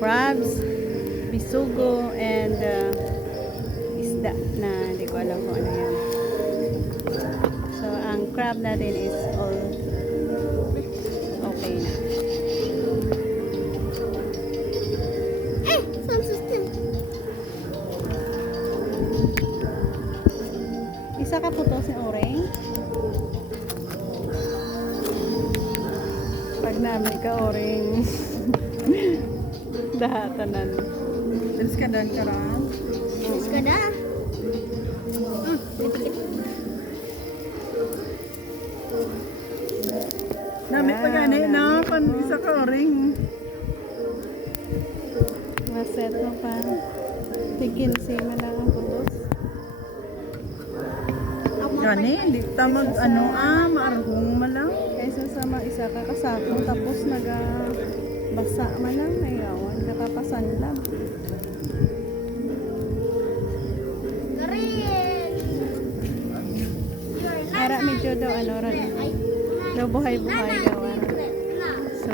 crabs, bisugo, and isda na hindi ko alam kung ano yan. So, ang crab natin is all okay na. Sound system. Isa ka po to si Oreng. Pag namin ka Oreng. Dahatanan. Terus kadang karan. Terus ka na. Nami pa gani na pan isa ka ring. Maset mo pa. Tigin si lang ang pulos. Gani di tamag ano maarhong malang. Kaysa sa isa ka kasakong tapos basa man lang. Ayawan ka kapasanlab. Ara medyo daw ano rin. Daw buhay-buhay daw. So,